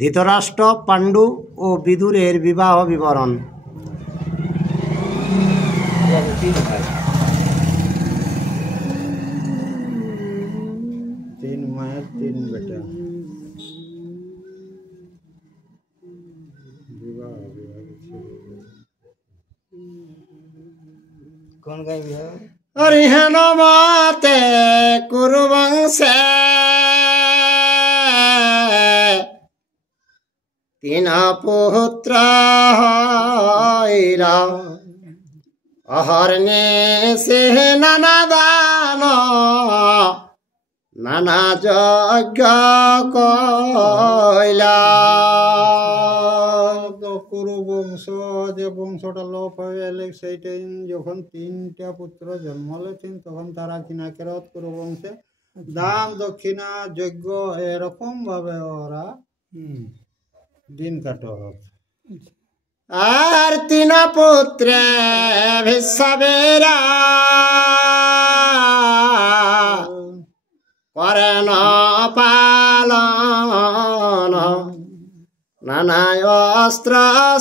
ধৃতরাষ্ট্র, পাণ্ডু ও বিদুরের বিবাহ বিবরণ। तीन माया तीन बेटा। कौन का विवाह? हरिहन माते कुरुवंशे तीन पुत्र हईला अहरने से नाना दान नाना यज्ञ कइला। কুরু বংশ যে বংশটা লোপ হয়ে গেলে সেইটাই যখন তিনটা পুত্র জন্মালেছেন তখন তারা কিনাকেরত কুরু বংশে দান দক্ষিণা যজ্ঞ এরকম ভাবে ওরা দিন কাটো। আর তিন পুত্রে ভীষ্মেরা করেন পালন নানা অস্ত্র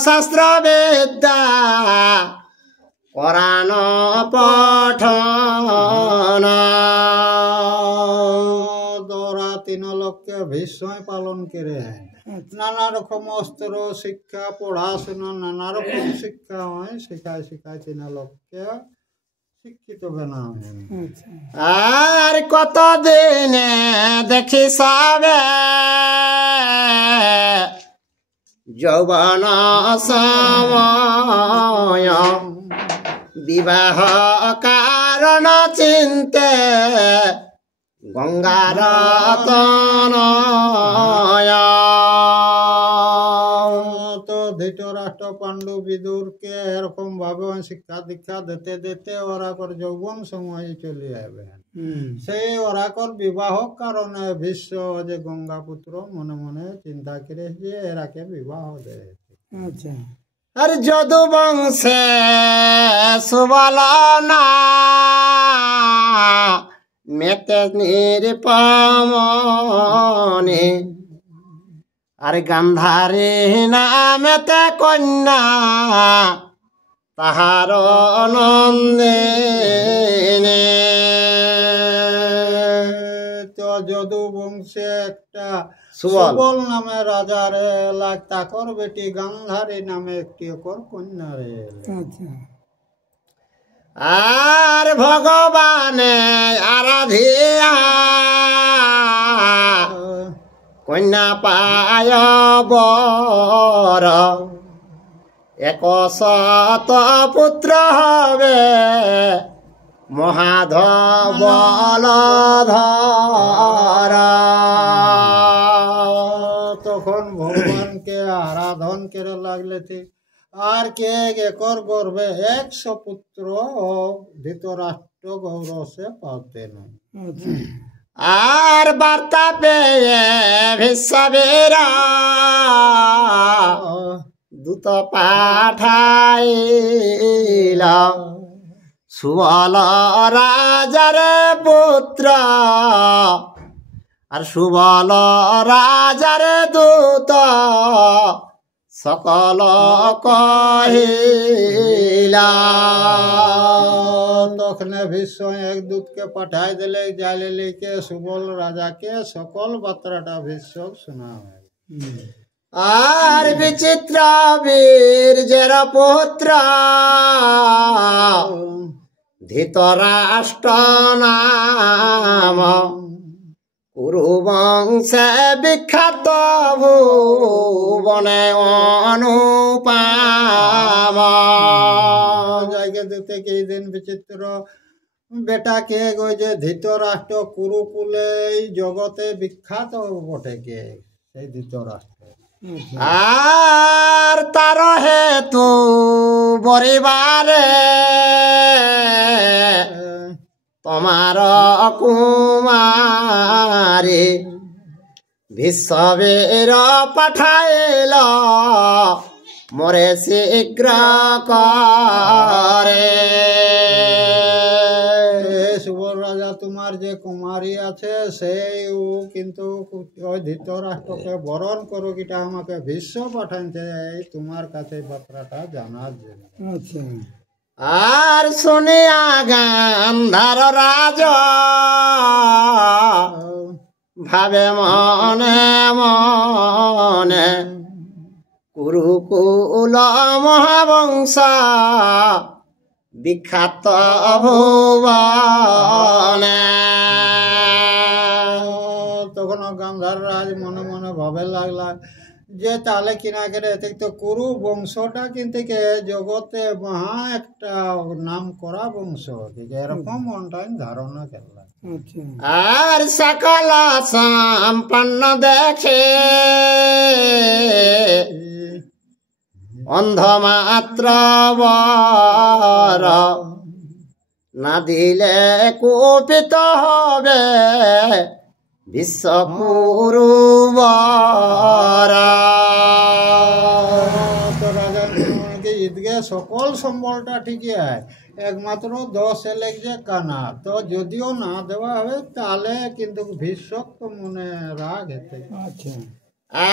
শাস্ত্র বিদ্যা করান পঠন। ওরা তিন লোককে ভীষ্মই পালন করে নানা রকম অস্ত্র শিক্ষা পড়াশোনা নানা রকম শিক্ষা হয় শিখায় শিখায় তিন লোককে শিক্ষিত বানাও। আর কতদিনে দেখি সাবে যৌবন সময় বিবাহ কারণ চিন্তে গঙ্গার তনয়। তো ধৃতরাষ্ট্র পাণ্ডু বিদুরকে এরকম ভাবে শিক্ষা দীক্ষা দিতে দিতে ওরাকর যৌবন সময় চলে যাবে। সেই ওরাকর বিবাহ কারণে ভীষ্ম যে গঙ্গা পুত্র মনে মনে চিন্তা করে যে এরাকে বিবাহ দেয়। আচ্ছা। আর যদু বংশে সুবল না মেতে নিরুপমনে আর গান্ধারী নামেতে কন্যা তাহার নন্দে। তো যদু বংশে একটা সুবল নামে রাজার লাগ তাকর বেটি গান্ধারী নামে একটি অকর কন্যা রে। আর ভগবানে আরাধিয়া কন্যা পায় বর এক শত পুত্র হবে মহাধবলধর। তখন ভগবানকে আরাধন করে লাগলে আর কে একর গর্বে 100 পুত্র ধৃতরাষ্ট্র গৌরসে পাতেন। আর বার্তা পেয়ে ভীষ্মেরা দূত পাঠাইলা সুবল রাজার পুত্র আর সুবল রাজার দূত সকল কহিলা। তখন ভীষ্ম এক দূতকে পাঠাই দিলে যাইলে লিখে সুবল রাজাকে সকল বার্তাটা ভীষ্ম শোনা হয়। আর বিচিত্র বীর্যের পুত্র ধৃতরাষ্ট্র নাম কুরুবংশে বিখ্যাত ভুবনে অনুপম। জায়গা দিতে কি দিন বিচিত্র বেটাকে ওই যে ধৃতরাষ্ট্র কুরুকুলে জগতে বিখ্যাত বটে কে সেই ধৃতরাষ্ট্র। আর তার হেতু বরিবারে তোমার কুমারী বিশ্ববীর পাঠাইল মোরে শীঘ্র করে। সুবল রাজা তোমার যে কুমারী আছে সেই কিন্তু ওই ধৃতরাষ্ট্রকে বরণ করো কিটা আমাকে ভীষ্ম পাঠাইছে এই তোমার কাছে বার্তাটা জানার জন্য। আচ্ছা। আর শুনিয়া গান্ধার রাজ ভাবে মনে মনে কুরুকুল মহাবংশ বিখ্যাত ভুবনে। তখন গান্ধার রাজ মনে মনে ভাবে লাগলা যে তাহলে কিনা করে তো কুরু বংশটা কিন্তু জগতে মহা একটা নাম করা বংশ এরকম মনটাই ধারণা করলাম। আর সকল সম্পন্ন দেখে অন্ধ মাত্র বর না দিলে কুপিত হবে বিশ্বপুরুবর। তো রাজা ঈদগে সকল সম্বলটা ঠিকই হয়, একমাত্র 10 এলেক যে কানা, তো যদিও না দেওয়া হবে তাহলে কিন্তু ভীষক তো মনে রাগ হেতে। আচ্ছা।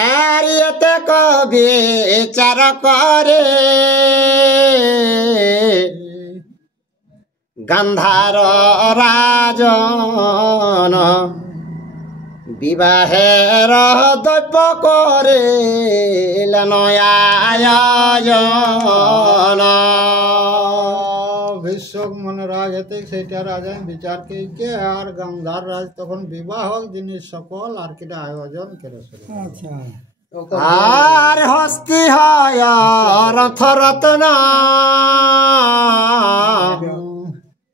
আর এতে কবি চার করে গান্ধার রাজন বিবাহের দৈব করে আয়োজন। ভীষক মনে রাগ হেতে সেইটা রাজা বিচার কে আর গান্ধার রাজ তখন বিবাহ জিনিস সকল আর কিটা আয়োজন করে। আচ্ছা। আর হস্তি হয় রথ রত্ন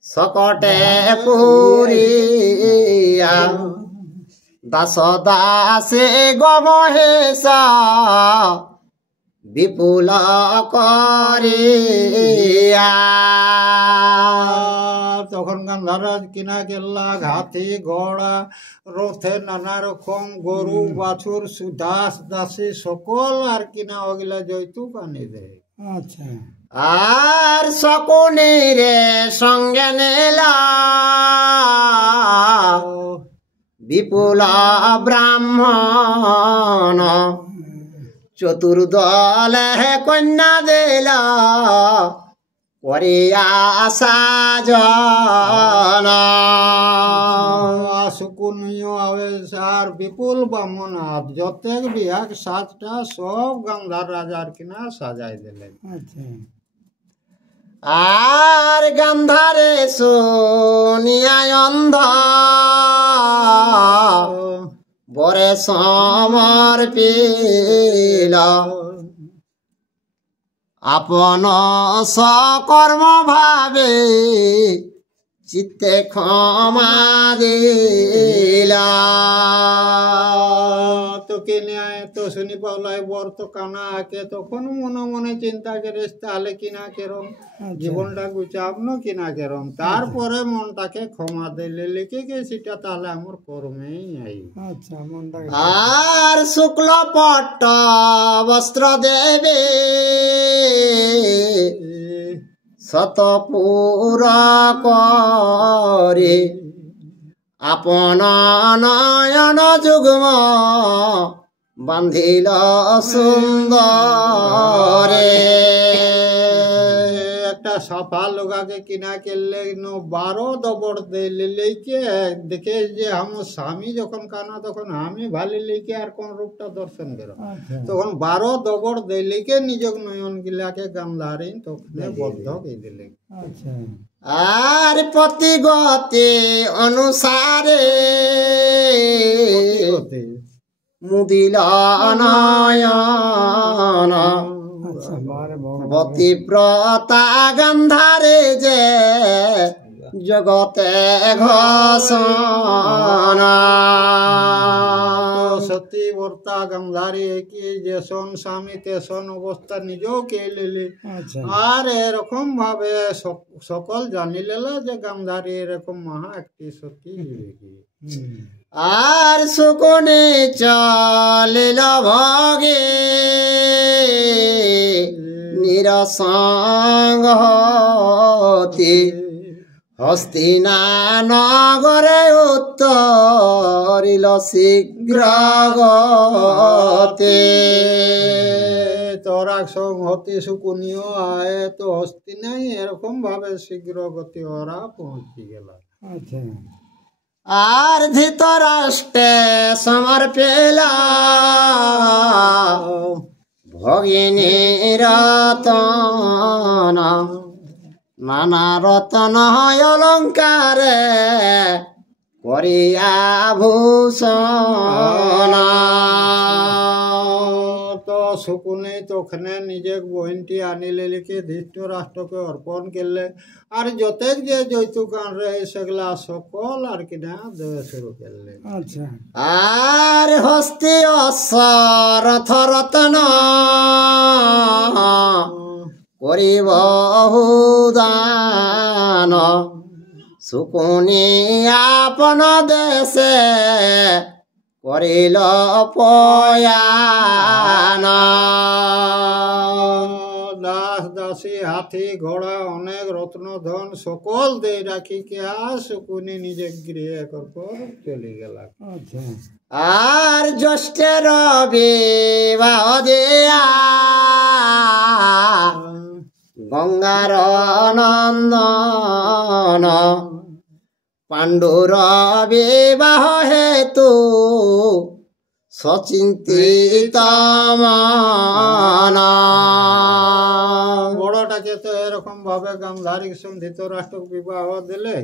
সকটে পুরিয়া দাস দাসে গমহেশ বিপুল করিয়া। তখন গান্ধারাজ কিনা কেল্লা হাতি ঘোড়া রথে নানা রকম গরু বাছুর দাস দাসী সকল আর কিনা ওগুলা যৌতুক আনি দেয়। আচ্ছা। আর শকুনিরে সঙ্গে নিলা বিপুল ব্রাহ্মণ চতুর্দলে কন্যা দিল করিয়া সাজন। শকুনিও আর বিপুল ব্রাহ্মণ যতেক বিহাক সাজটা সব গান্ধার রাজার কিনা সাজাই দিলেন। আচ্ছা। আর গান্ধারে শুনিয়া অন্ধ বরে সমর্পিল আপন সকর্ম ভাবে চিত্তে ক্ষমা দিলা। তো কিনা তো শুনি পাওলাই বর তো কানা আকে তখন মনে মনে চিন্তা করে তাহলে কিনা কেরম জীবনটা গুছাবন কিনা কেরম, তারপরে মনটাকে ক্ষমা দিলে লিখে গে সেটা তাহলে আমার কর্মেই নাই। আচ্ছা। আর শুক্ল পট্ট বস্ত্র দেবে শতপুর করে আপন নয়ন যুগ্ম বান্ধিল সুন্দরে। একটা সাফা লোকাকে কিনা কেলে 12 দবড় লেকে দেখে যে আমার স্বামী যখন কানা তখন আমি ভালি লেকে আর কোন রূপটা দর্শন করো, তখন 12 দবড় দিলেকে নিজক নয়ন গিলাকে গান্ধারিন তখন বদ্ধ কে দিলে। আচ্ছা। আর প্রতিগতি অনুসারে মুদিল নয়ন পতিব্রতা গান্ধারে যে জগতে ঘোষণ। সতী বর্তা গান্ধারী কি যেসন স্বামী তেসন অবস্থা নিজেও কে লিলি। আর এরকম ভাবে সকল জানি লেলা যে গান্ধারী এরকম মহা একটি সতী বিবেকী। আর শকুনি চলিল ভগে নিরসঙ্গ হতে হস্তিনা নগরে উত্তরিল শীঘ্র গতে। তোরা সংহতি শুকুনিও আয়ে তো হস্তি নাই, এরকম ভাবে শীঘ্র গতি ওরা পৌঁছি গেল। আচ্ছা, আর ধৃতরাষ্ট্রে সমর্পিল ভগিনী রতন, নানা রতন অলঙ্কারে করিয়া ভূষণ। তো শকুনি তখনে নিজে বহিনটি আনিলে লিখে ধৃতরাষ্ট্রকে অর্পণ করলে, আর যতেক যে যৌতুক আনরে সেগুলা সকল আর কি না দেওয়া শুরু করলে। আচ্ছা, আর হস্তি অশ্বরথ রতন করিব দান, শকুনি আপন দেশে করিল পয়ান। দাস দাসী হাতি ঘোড়া অনেক রত্ন ধন সকল দিয়ে রাখি কে আর শকুনি নিজে গৃহে পর চলে গেল। আচ্ছা, আর জ্যৈষ্ঠের বিবাহ দিয়া গঙ্গার নন্দন, পাণ্ডুর বিবাহ হেতু সচিন্তিত মন। বড়টাকে তো এরকম ভাবে গান্ধারীর সঙ্গে ধৃতরাষ্ট্র বিবাহ দিলে,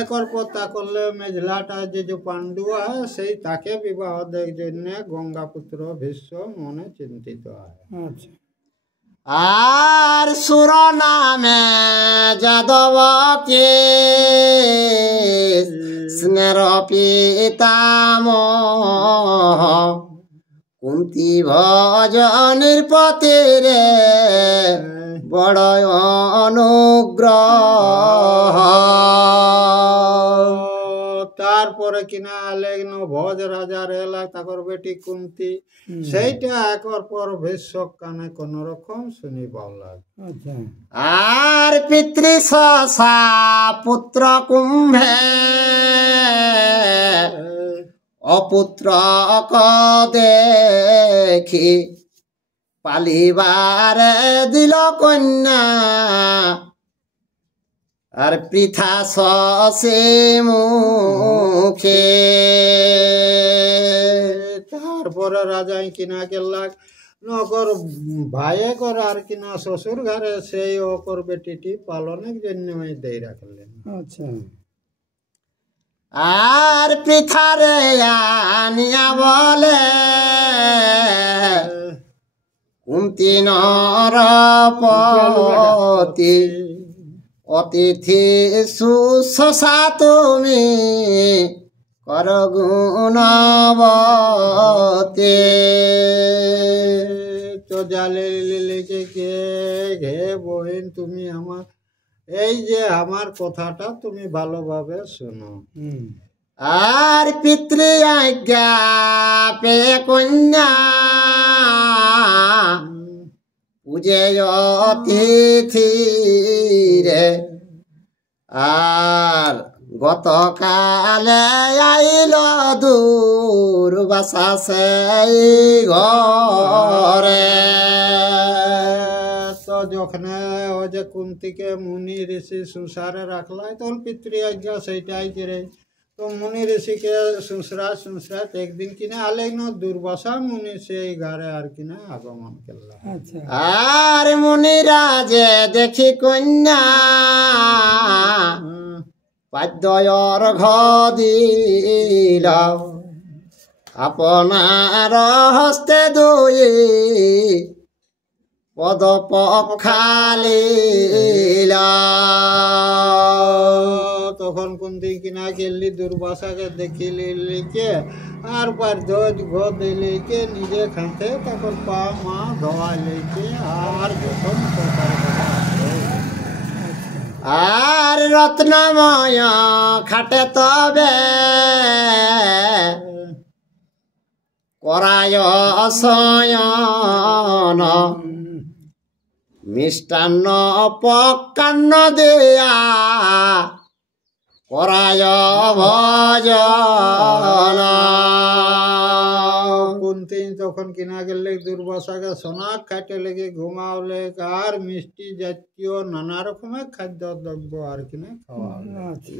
একর পর তা করলে মেঝলাটা যে পাণ্ডু হয় সেই তাকে বিবাহ দেওয়ার জন্য গঙ্গাপুত্র ভীষ্ম মনে চিন্তিত হয়। আচ্ছা, আর সুর নামে যাদব কে স্নেহ পিতামহ, কুন্তি ভজনের পতিরে বড় অনুগ্রহ। তারপরে কিনা আলেন ভোজ রাজার এলা তাকর বেটি কুন্তি, সেইটা একর পর ভীষ্ম কানে কোন রকম শুনি পাওলা। আর পিতৃ সসা পুত্র কুম্ভে অপুত্র দেখি পালিবার দিল কন্যা, আর পৃথা সে মুখে। তারপরে রাজাই কিনা কেল্লাক নকর ভাইয়ে কর আর কিনা শ্বশুর ঘরে সেই অকর বেটিটি পালনের জন্য দেই রাখলেন। আচ্ছা, আর পৃথারে আনিয়া বলে কুন্তি নরপতি, অতিথি সুশা তুমি কর গুণবতী। তো জালে লিখে কে হে বহিন, তুমি আমার এই যে আমার কথাটা তুমি ভালোভাবে শোনো। আর পিতৃ আজ্ঞা পে কন্যা পূজে অতিথি রে, আর গতকালে আইল দুর্বাসা সেই ঘরে। তো যখন ও যে কুন্তিকে মুনি ঋষি সংসারে রাখলাই তখন পিতৃ আজ্ঞা সেইটাই করে। তো মুনি ঋষিকে সংসার একদিন কিনা আলেন দুর্বাসা মুনি সেই ঘরে আর কিনা আগমন করল। আর মুনি রাজে দেখি কন্যা পাদ্যয়র ঘদিল, আপনার হস্তে দুই পদ পখালিল। তখন কুন্তি কিনা গেলি দুর্বাসাকে দেখিলি লিখে আর পার্থ দিলিকে নিজে খাতে তখন পা মা ধোয়া লিখে আর যখন আর রত্নময় খাটে তবে করায় শয়ন, মিষ্টান্ন পকান্ন দেয়া পরায় ভজন। কুন্তি তখন কিনা গেলে দুর্বাসাকে সোনা খাইতে লেগে ঘুমাওলে, আর মিষ্টি জাতীয় নানা রকমের খাদ্য দ্রব্য আর কিনে খাওয়ালে।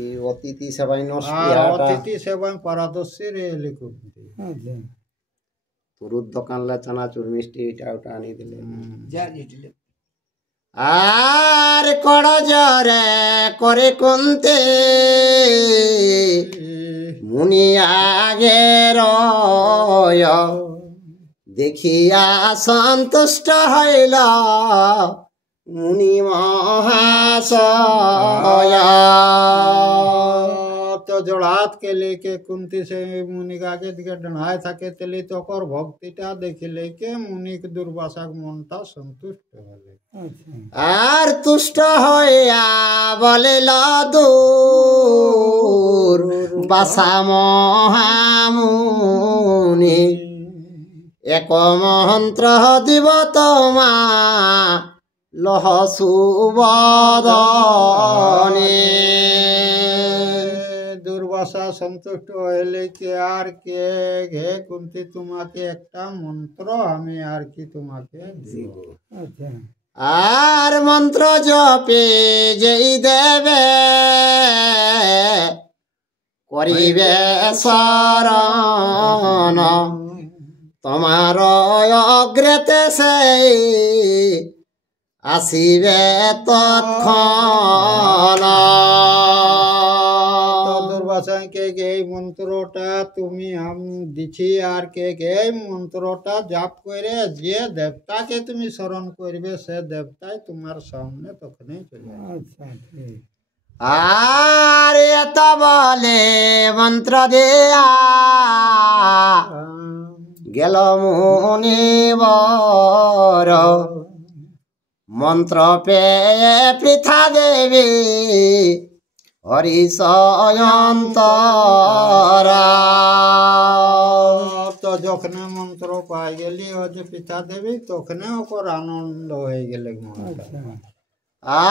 এই অতিথি সেবাই আর অতিথি সেবায় পারদর্শী রেলি কুন্তি। তুরুর দোকানলে চানাচুর মিষ্টি এটা ওটা আনি দিলে। আর কড় জরে করে কুন্তে মুনি আগে রয়, দেখিয়া সন্তুষ্ট হইল মুনি মহাশয়। तो जोड़ात के लेके कुंती से मुनि के आगे दिखे डढ़ाए থাকে তেলি তকর ভক্তিটা দেখিলে কে মুনি দুর্বাসা মনটা সন্তুষ্ট হলে। আর তুষ্ট হইয়া বলিল দূর বাসা মহামুনি, এক মন্ত্র দিব তোমা লহ সুবদনে। দুর্বাসা সন্তুষ্ট হইলে কে আর কে হে কুন্তি তোমাকে একটা মন্ত্র আমি আর কি তোমাকে দিব। আর মন্ত্র জপে যেই দেবে করিবে শরণ, তোমার অগ্রেতে সেই আসিবে তৎক্ষণ। দুর্বাসাকে এই মন্ত্রটা তুমি আমি দিছি, আর কে এই মন্ত্রটা জাপ করে যে দেবতাকে তুমি স্মরণ করবে সে দেবতাই তোমার সামনে তখনই চলে আসবে। আর এত বলে মন্ত্র দেয়া গেল মুনিবর, মন্ত্র পেয়ে পৃথা দেবী হরিশয়ন্তরা। তো যখন মন্ত্র পাই গেলি ও যে পিতা দেবী তখন ওর আনন্দ হয়ে গেলে।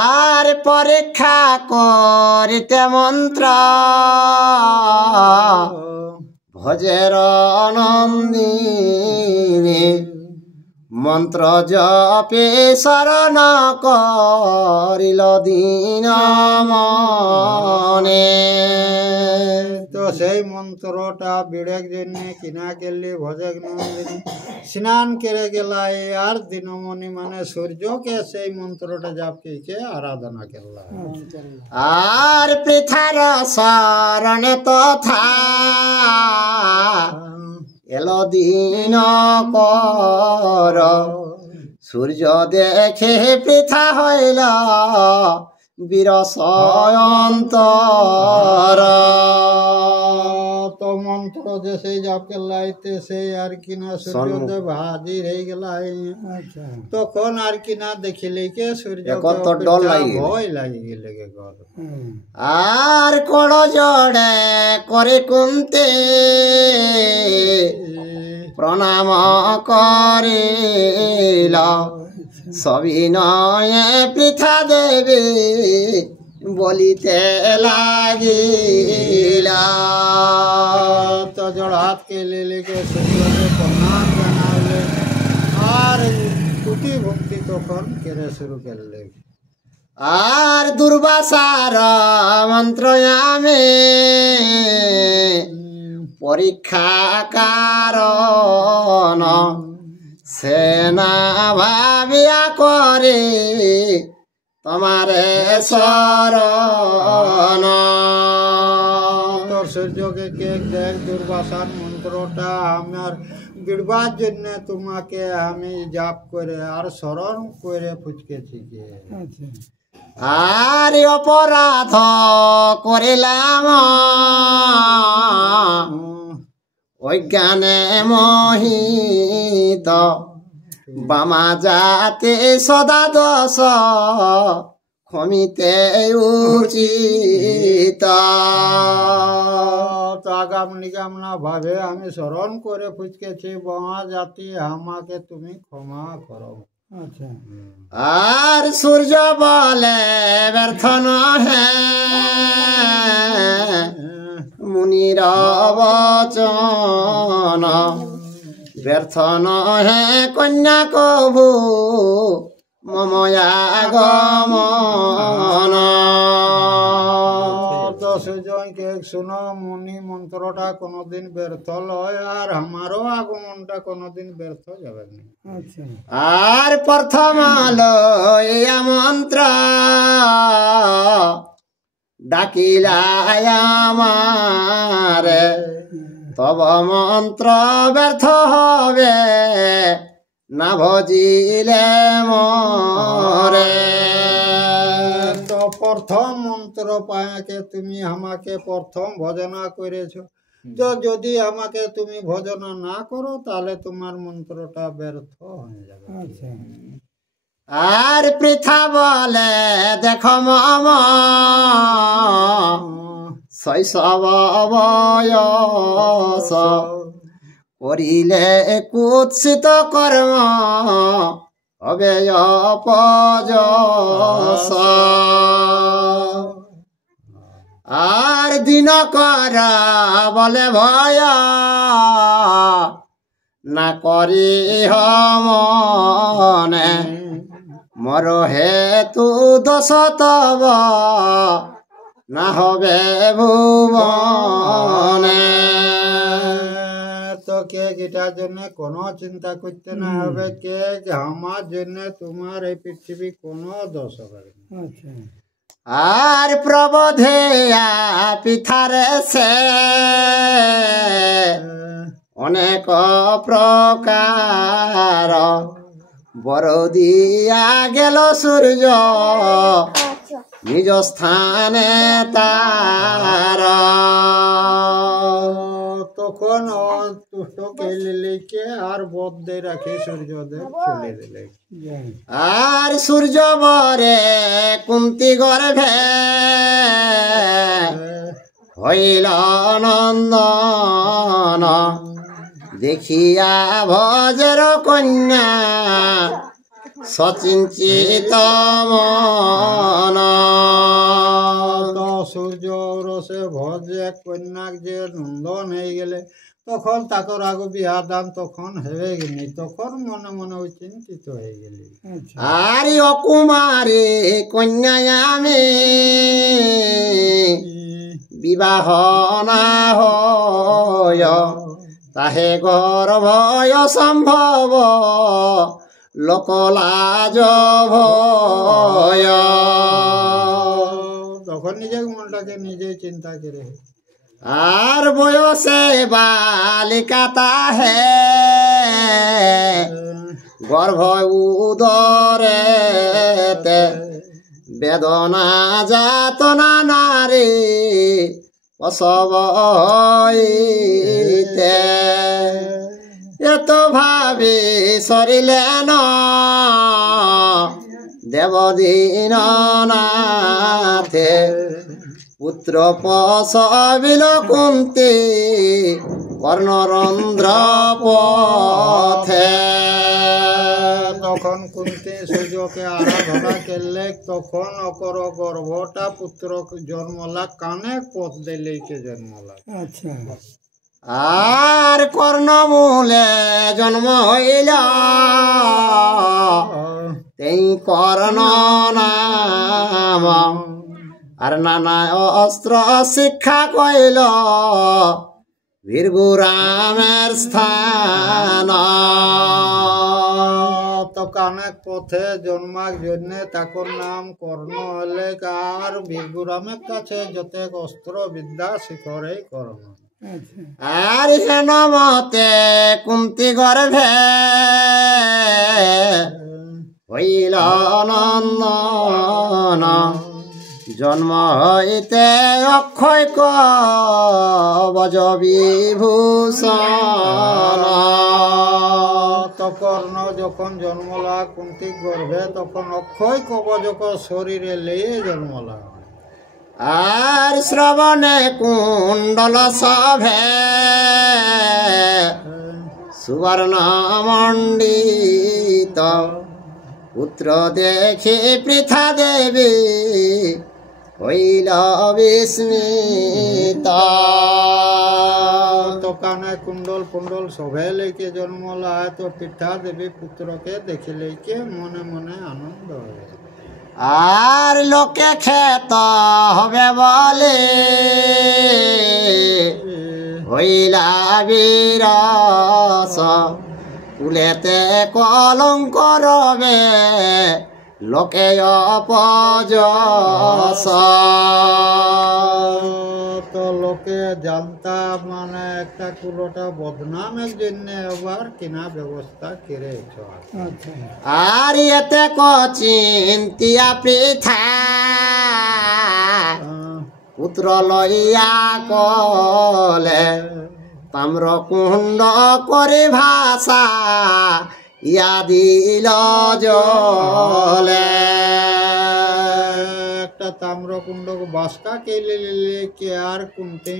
আর পরীক্ষা করিতে মন্ত্র ভজের নন্দিনী, মন্ত্র জপে শরণ করিল দীন মনে। তো সেই মন্ত্রটা বিড়েক জন্য কিনা গেলি ভজক নন্দিনী স্নান করে গেলাই, আর দিনমণি মানে সূর্যকে সেই মন্ত্রটা জাপকে আরাধনা করলা। আর পৃথার শরণে তথা এলো দিন কর, সূর্য দেখে পৃথা হইল বিরসয়ন্তর। তো মন্ত্র যে সেই জাপকে লাইতে সেই আর কিনা সূর্যদেব হাজির হয়ে গেল। তখন আর কিনা দেখিলে কে সূর্য ভয় লাগি গেলে। আর কড় জড়ে করে কুন্তে প্রণাম করিল, সবিনয়ে পৃথা দেবী বলিতে লাগিলা। তো জড়হাত কে লেকে সূর্যকে প্রণাম জানালে, আর তুতি ভক্তি তখন কেড়ে শুরু করলে। আর দুর্বাসার মন্ত্র আমি পরীক্ষা কারণ, সেনা ভাবিয়া করে তোমারে শরণ। তোর সূর্যকে কে দেখ দুর্বাসার মন্ত্রটা আমার বিড়বার জন্য তোমাকে আমি জাপ করে আর স্মরণ করে ফুচকেছি। আর অপরাধ করিলাম অজ্ঞানে মোহিত, বামা যাতে সদা দোষ ক্ষমিতে উচিত। আগাম নিগাম না ভাবে আমি স্মরণ করে ফুচকেছি, বামা জাতি আমাকে তুমি ক্ষমা করো। আচ্ছা আর সূর্য বলে ব্যর্থ নহে মুনির বচন, ব্যর্থ নহে কন্যা কভু মময়া গমন। তো সুজনকে শুনো, মুনি মন্ত্রটা কোনোদিন ব্যর্থ লয়, আর আমারও আগমনটা কোনোদিন ব্যর্থ যাবে না। আচ্ছা আর প্রথম লইয়া মন্ত্র ডাকিলা আমারে, তব মন্ত্র ব্যর্থ হবে না ভজিলে মরে। তো প্রথম মন্ত্র পায়াকে তুমি আমাকে প্রথম ভজনা করেছো, তো যদি আমাকে তুমি ভজনা না করো তাহলে তোমার মন্ত্রটা ব্যর্থ হয়ে যাবে। আচ্ছা আর পৃথা বলে দেখো মম শৈশব বয়স, করিলে কুৎসিত কর্ম হবে অপযশ। আর দিন কর বলে ভয় না করি মনে, মর হেতু দোষ তব না হবে ভুবনে। তো কে এটার জন্য কোনো চিন্তা করতে না হবে, কে আমার জন্য তোমার এই পৃথিবী কোনো দোষ হবে না। আচ্ছা আর প্রবোধেয়া পিথারে সে অনেক প্রকার, বড় দিয়া গেল সূর্য নিজ স্থানে তার। তখন তুষ্টকে লিলিকে আর বদ্ধে রাখি সূর্যদেব চলে দিলে। আর সূর্য বরে কুন্তি গর্ভে হইল নন্দন, দেখিয়া ভজের কন্যা সচিন্তিত মন। তো সূর্য রসে ভজে কন্যাক যে নন্দন হয়ে গেলে, তখন তাকর আগে বিয়া দান তখন হয়ে গেলি, তখন মনে মনে ওই চিন্তিত হয়ে গেলি। আর অকুমারী কন্যা আমি বিবাহ না হয়, তাহে গর্ভয় সম্ভব লোকলাজ ভয়। তখন নিজের মনটাকে নিজে চিন্তা করে, আর বয়সে বালিকা তাহে গর্ভ উদরেতে, বেদনা যাতনা নারী প্রসব হইতে। এত ভাবি সরিলেন দেবদীন নাথে, পুত্র প্রসবিল কুন্তি কর্ণরন্ধ্র পথে। তখন কুন্তি সূর্যকে আরাধনা করলে, তখন অকর গর্ভটা পুত্র জন্মলা, কানে পথ দিলে জন্মলা। আচ্ছা আর কর্ণমূলে জন্ম হইল, তেই কর্ণ নাম। আর নানা অস্ত্র শিক্ষা কইল ভীরগুরামের স্থান। তো কানে পথে জন্মার জন্য তাকর নাম কর্ণ হলে, আর ভীরগুরামের কাছে যতে অস্ত্র বিদ্যা শিখরে কর্ণ। আর হেন মতে কুন্তি গর্ভে হইল নন্দন, জন্ম হইতে অক্ষয় কবচ বিভূষণ। তো কর্ণ যখন জন্মলা কুন্তি গর্ভে, তখন অক্ষয় কবচক শরীরে লিয়ে জন্মলা। আর শ্রবণে কুণ্ডল সভে সুবর্ণ মণ্ডিত, পুত্র দেখি পৃথা দেবী হইল বিস্মিতা। তো কানে কুণ্ডল কুণ্ডল সবে লেকে জন্মলা, তো পৃথা দেবী পুত্রকে দেখি লেকে মনে মনে আনন্দ হয়ে। আর লোকে খেত হবে বলে হইলা বিরস, কুলেতে কলঙ্ক রবে লোকে অপযশ। তো লোকে জানতা মানে একটা কুলোটা বদনামের জন্য আবার কিনা ব্যবস্থা করেছ। আর এতে চিন্তিয়া পৃথা পুত্র লইয়া কলে তাম্র কুণ্ড করে ভাষা ইয়া দিল জলে। একটা তাম্রকুণ্ড বাসকা কেলে কে আর কুনতে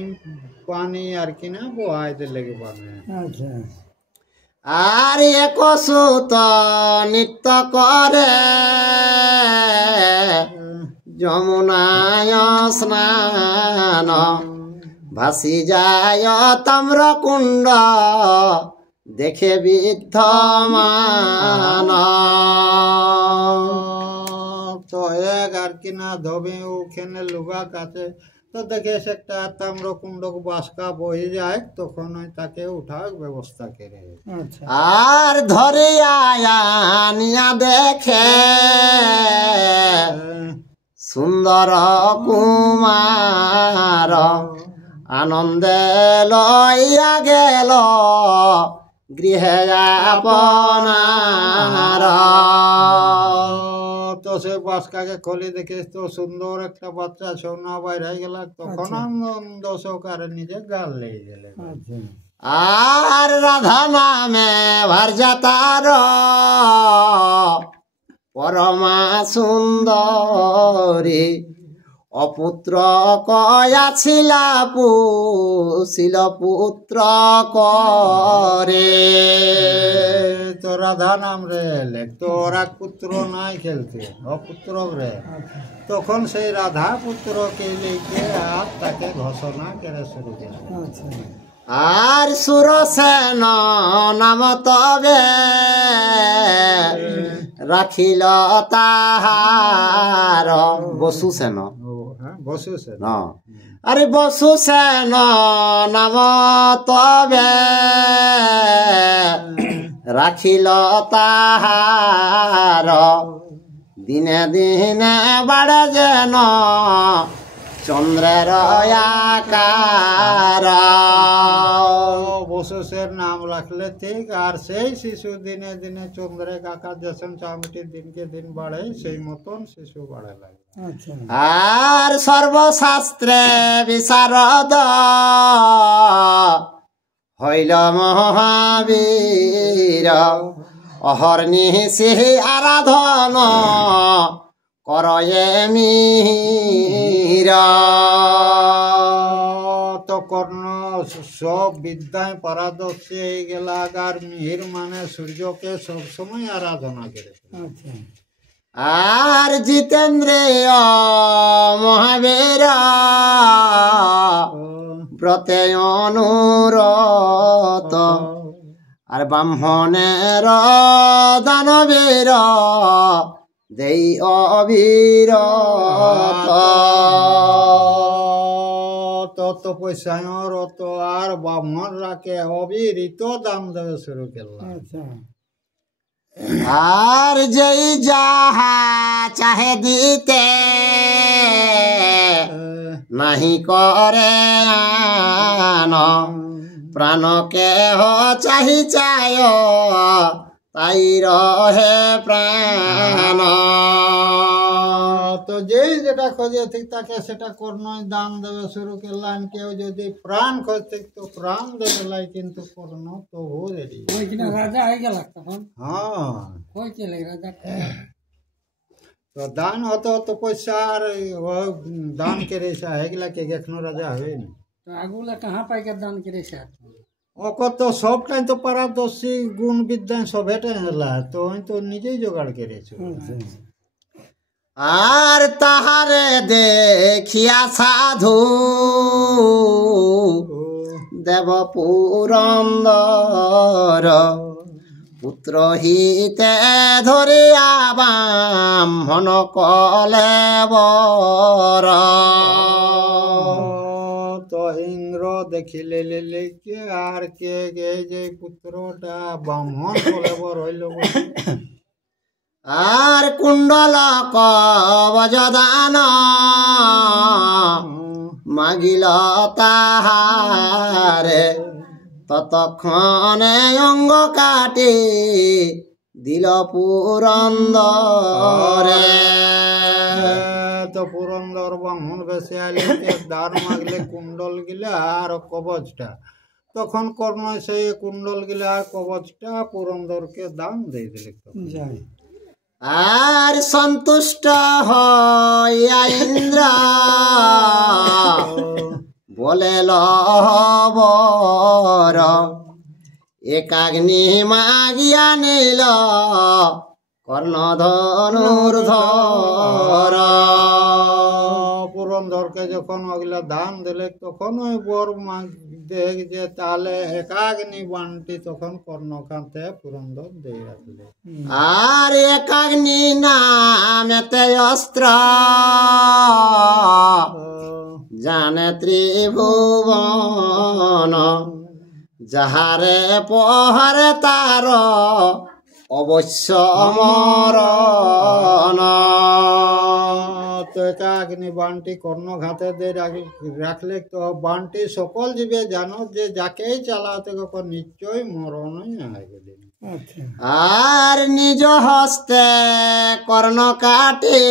পানি আর কিনা বহাইতে লেগে পানে। আর এক সুত নৃত্য করে যমুনায় স্নান, ভাসি যায় তাম্র কুণ্ড দেখে বিদ্ধমান। তো এক আর কিনা ধবে ওখানে লুগা কাছে, তো দেখে সে একটা তাম্রকুণ্ড বাসকা বয়ে যায়, তখন ওই তাকে উঠার ব্যবস্থা করে। আর ধরে আনিয়া দেখে সুন্দর কুমার, আনন্দে লইয়া গেল গৃহে আপনার। তো সে বাসকাকে খোলে দেখে তো সুন্দর একটা বাচ্চা সোনা বাইরে গেল, তখন আনন্দ সহকারে নিজে গাল লেগে গেলে। আর রাধা নামে ভারজাতার পরমা সুন্দরী, অপুত্র কয়াছিলা পুছিল পুত্র করে। তো রাধা নাম রে লেখ, তো ওরা পুত্র নাই খেলতে অপুত্র রে, তখন সেই রাধা পুত্রকে লিখে আর তাকে ঘোষণা করে শুরু করে। আর সুরসেন নাম তবে রাখিল তাহার বসুসেন। বসু সেন, আরে বসুসেন নাম তবে রাখিল তাহার, দিনে দিনে বাড়ে যেন চন্দ্রের আকার। বসুসের নাম রাখলে ঠিক, আর সেই শিশু দিনে দিনে চন্দ্রের আকার যেসন চামটির দিনকে দিন বাড়ে, সেই মতন শিশু বাড়ে লাগে। আর সর্বশাস্ত্রে বিশারদ হইল মহাবীর, অহর্নিশি আরাধন করয়ে মীরা। তো কর্ণ সব বিদ্যায় পারদর্শী হয়ে গেল, আর মিহির মানে সূর্যকে সবসময় আরাধনা করে। আর জিতেন্দ্রিয় মহাবীর ব্রতে অনুরত, আর ব্রাহ্মণের দানবীর দেই অবিরত। তত পয়সায় রত আর ব্রাহ্মণ রাখে অবিরিত দাম দেবে শুরু করলাম। আর যেই যাহা চাহে দিতে নাহি করে আন, প্রাণকে চাহি চায় তাই রহে প্রাণ। তো যেই যেটা খোঁজে ঠিক তাকে সেটা কর্ণই দান দেবে শুরু করলেন। কেউ যদি প্রাণ খোঁজতে তো প্রাণ দেবে লাই, কিন্তু কর্ণ তবু রেডি। রাজা হয়ে গেল তখন। হ্যাঁ, রাজা তো দান হতো তো পয়সা আর দান করে এগুলা के एखनो राजा है नहीं। तो आगुला कहाँ पाई के दान करे से? ওকে তো সবটাই তো পারদর্শী গুণ বিদ্যা সবেটাই হেলা তো আমি তো নিজেই জোগাড় করেছি। আর তাহারে দেখিয়া সাধু দেব পুরন্দর পুত্র হিতে ধরিয়া ব্রাহ্মণ কলে বর। তো ইন্দ্র দেখিলে লেকে আর কে গে যে পুত্রটা ব্রাহ্মণ বলে বর হইল বলে। আর কুণ্ডল কবজদান মাগিল তাহারে ততক্ষণে অঙ্গ কাটি দিল পুরন্দরে। তো পুরন্দর ব্রাহ্মণ বেশি আইলে দান মাগলে কুণ্ডল গিলা আর কবচটা, তখন কর্ণ সেই কুণ্ডল গিলা আর কবচটা পুরন্দরকে দান দিয়ে দিলে। আর সন্তুষ্ট হইয়া ইন্দ্র বলে লবর একাগ্নি মাগিয়া নিল কর্ণধনুর ধর। পুরন্দরকে যখন ওগুলা দান দিলে তখন ওই বর দেখ যে তাহলে একাগ্নি বানটি তখন কর্ণকান্তে পুরন্দর দিয়ে রাখলে। আর একাগ্নি নামেতে অস্ত্র জানে ত্রিভুবন যাহারে পহরে তার অবশ্য মরণ। তো একাগ্নি বানটি কর্ণঘাতে দিয়ে রাখলে তো বানটি সকল জীবে জানো যে যাকেই চালাতে কখন নিশ্চয়ই মরণই আসবে। আর নিজ হস্তে কর্ণ কাটে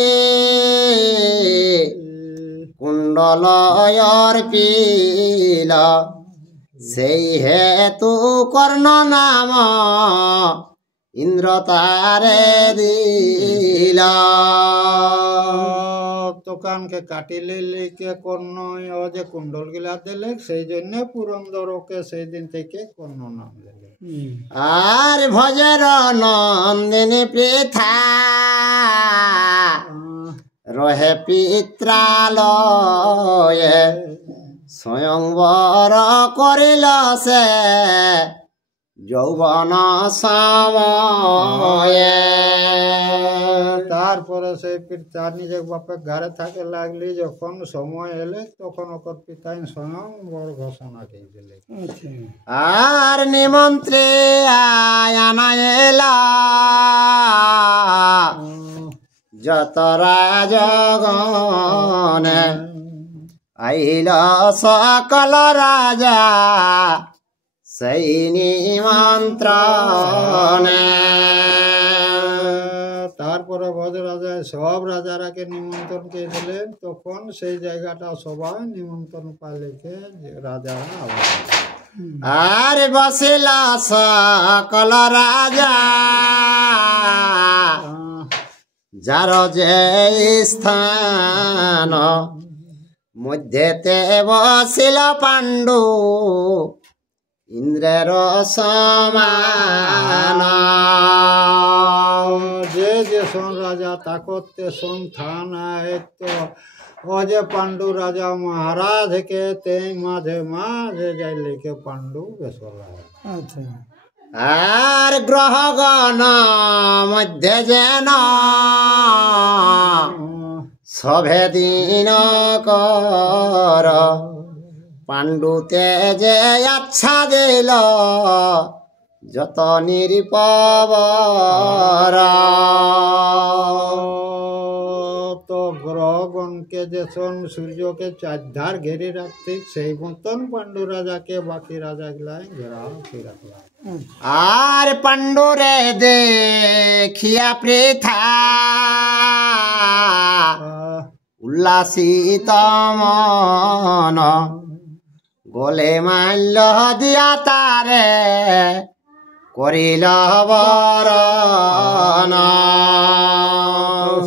কুণ্ডলয়র পিল সেই হেতু কর্ণ নাম ইন্দ্র তারে দিল। দোকানকে কাটিলে লিখে কর্ণ ও যে কুণ্ডল গিলা দিলে সেই জন্য পুরন্দরকে সেই দিন থেকে কর্ণ নাম দিলে। আর ভজর নন্দিনী পৃথা রহে পিত্রালয়ে স্বয়ংবর করিল সে যৌবন সময়ে। তারপরে সেই পিতা নিজের বাপের ঘরে থাকে লাগলি যখন সময় এলে তখন ওর পিতা স্বয়ং বড় ঘোষণা দিয়ে দিলে। আর নিমন্ত্রে আনা এলা যত রাজগণে আইল সকল রাজা সেই নিমন্ত্রণে। তারপরে ভোজ রাজা সব রাজারাকে নিমন্ত্রণ করে দিলেন, তখন সেই জায়গাটা সবাই নিমন্ত্রণ পাইলে রাজারা আবার। আর বসিলা সকল রাজা যার যে স্থান মধ্যেতে বসিল পাণ্ডু ইন্দ্রের সমান। যে যে সোন রাজা তাকতে সোন থান তো ও যে পাণ্ডু রাজা মহারাজ কে তে মাঝে মাঝে যাই লিখে পাণ্ডু বেসর রাজা। আর গ্রহগণ মধ্যে যেন সভে দিন কর পাণ্ডুতে যে আচ্ছা দিল যত নিরপবর। তো গ্রহগণকে যে সোন সূর্যকে চারধার ঘেরে রাখতে সেই মতন পাণ্ডু রাজাকে বাকি রাজা গুলাই ঘেরা রাখলাম। আর পাণ্ডুরে দেখিয়া পৃথা উল্লাসিত মন গলে মাল্য দিয়া তারে করিল বরণ।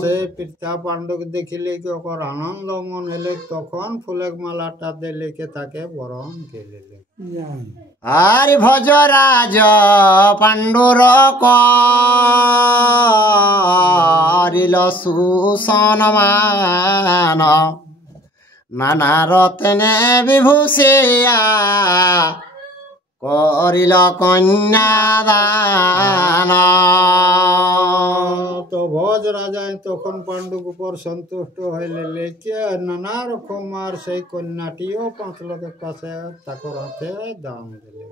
সে পিতা পাণ্ডুকে দেখিলে কি ওকর আনন্দ মন হলে তখন ফুলের মালাটা দিলে তাকে বরণ কেলিলে। আর ভজ রাজ পাণ্ডুর করিল সুসম্মান, নানা রত্নে বিভূষিয়া করিল কন্যাদান। তো ভোজ রাজায় তখন পাণ্ডুর উপর সন্তুষ্ট হইলে লেখে নানা রকম আর সেই কন্যাটিও 5 লোকের কাছে তাকর হাতে দাম দিলে।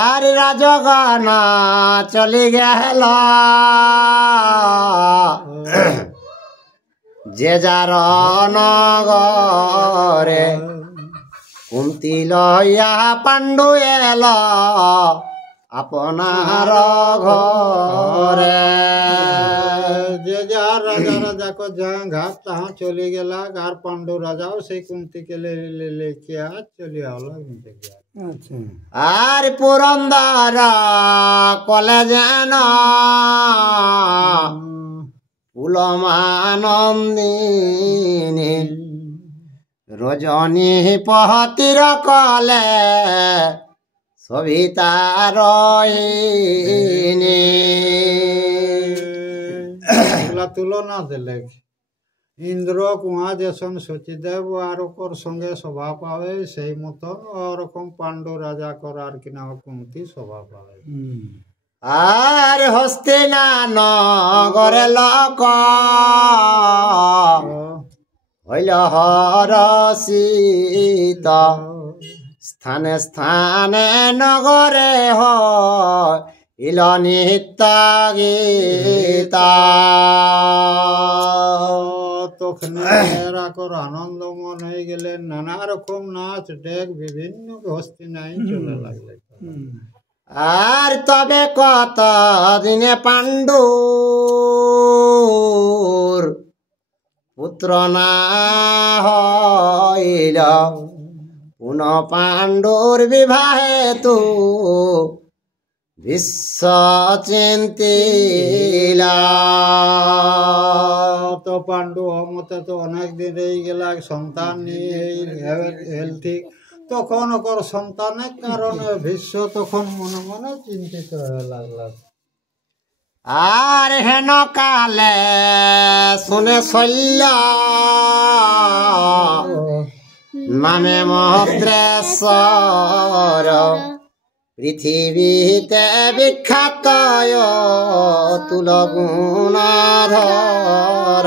আর রাজগণ চলি গেল যে যার নগরে, কুন্তি লইয়া পাণ্ডু এল আপনার ঘরে। যে যার রাজা রাজাকে যাহা ঘাট তাহা চলে গেল, আর পাণ্ডু রাজাও সেই কুন্তিকে লেখিয়া চলিয়া হল। আর পুরন্দর কলে যেন পুলমানন্দিনী, রজনী পহতির কলে সবিতা রহিনী। তুলনা দিলে ইন্দ্র কুয়া যেসন সচিদেব আর ওকর সঙ্গে স্বভাব পাবে, সেই মতন ওরকম পাণ্ডু রাজা করার কিনা কুন্তি স্বভাব পাবে। আর হস্তিনা নগরে লোক হইল হরষিত, স্থানে স্থানে নগরে হইল নিত্য গীত। তখন এরাকর আনন্দ মন হয়ে গেলে, নানা রকম নাচ ডেক বিভিন্ন হস্তি নাই চলে লাগলে। আর তবে কত দিনে পাণ্ডুর পুত্র না হইল, পুনঃ পাণ্ডুর বিবাহে তু বিশ্ব চিন্তিলা। তো পাণ্ডু মতে তো অনেক দিন রয়ে গেল, সন্তান নিয়ে হেলথি। তখন ওকর সন্তানের কারণে ভীষ্ম তখন মনে মনে চিন্তিত হয়ে লাগল। আর হেন কালে শুনে শল্য নামে মহেন্দ্রেশ্বর, পৃথিবীতে বিখ্যাত তুল গুণধর।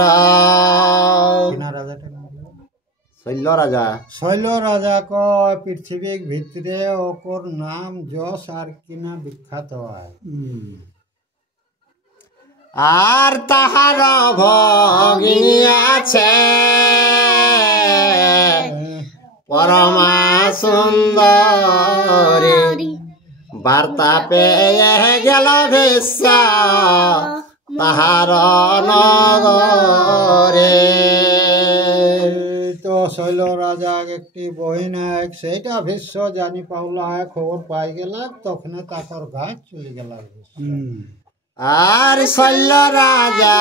শৈল রাজা, শৈল রাজা কয় পৃথিবীর ভিতরে ওকর নাম যশ আর কিনা বিখ্যাত হয়। আর তাহার ভগিনী আছে পরমা সুন্দরী, বার্তা পেয়ে গেল ভীষ্ম তাহার নগরে। তো শৈল রাজা একটি বহিন এক, সেইটা ভীষ্ম জানি পাওলা খবর পাই গেল, তখন তাকর গাছ চলে গেল। আর শৈল রাজা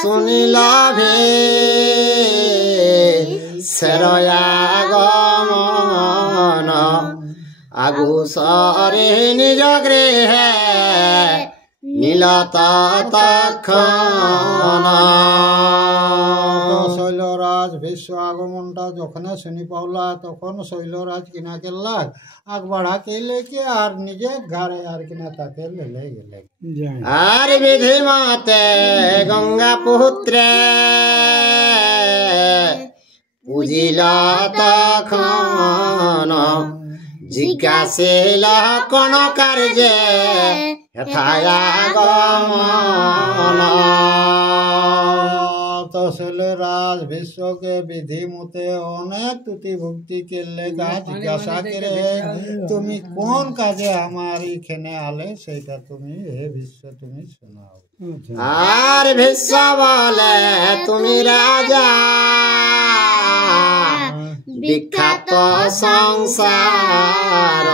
শুনিল ভীষ্মের আগুসরে নিজ গৃহে নীল তৎক্ষণ। শৈলরাজ ভীষ্ম আগমনটা যখন শুনি পাওলা, তখন শৈলরাজ কিনা গেল আগ বাড়া কেলে কে আর নিজে ঘরে আর কিনা তাকে লেলে গেলে। আর বিধি মতে গঙ্গা পুত্রে বুঝিল তখন, জিজ্ঞাসিল কোন কার্যে হেথায়া গমন। তো শৈলরাজ ভীষ্মকে বিধি মতে অনেক তুতি ভক্তি করলে, জিজ্ঞাসা করে তুমি কোন কাজে আমার এখানে আলে, সেইটা তুমি হে ভীষ্ম তুমি শোনাও। আর ভীষ্ম বলে তুমি রাজা বিখ্যাত সংসার,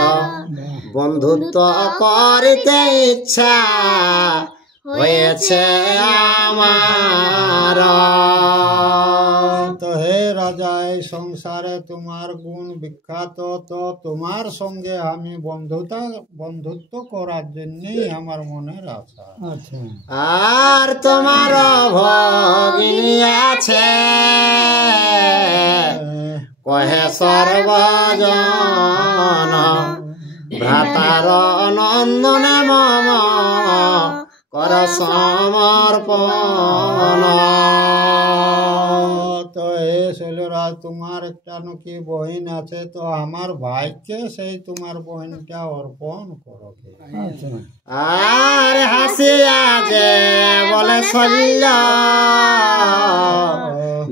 বন্ধুত্ব করিতে ইচ্ছা হয়েছে আমার। তো হে রাজা, এই সংসারে তোমার গুণ বিখ্যাত, তো তোমার সঙ্গে আমি বন্ধুত্ব করার জন্যই আমার মনের আশা। আর তোমার ভগিনী আছে কহে সর্বজন, ভ্রাতার নন্দনে মম কর সমর্পণ। তো হে শৈলরাজ, তোমার একটা নাকি বহিন আছে, তো আমার ভাইকে সেই তোমার বহিনটা অর্পণ করো। আর হাসিয়া যে বলে শল্য